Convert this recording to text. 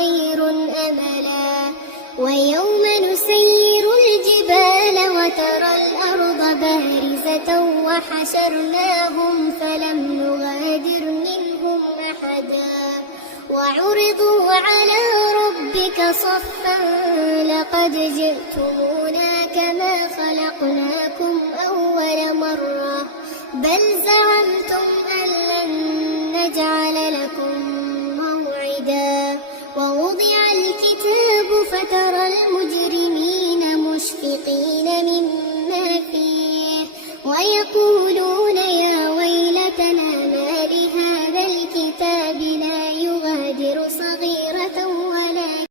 خير أملا ويوم نسير الجبال وترى الأرض بارزة وحشرناهم فلم نغادر منهم أحدا وعرضوا على ربك صفا لقد جئتمونا كما خلقناكم أول مرة بل زعمتم أن لن نجعل لكم موعدا ووضع الكتاب فترى المجرمين مشفقين مما فيه ويقول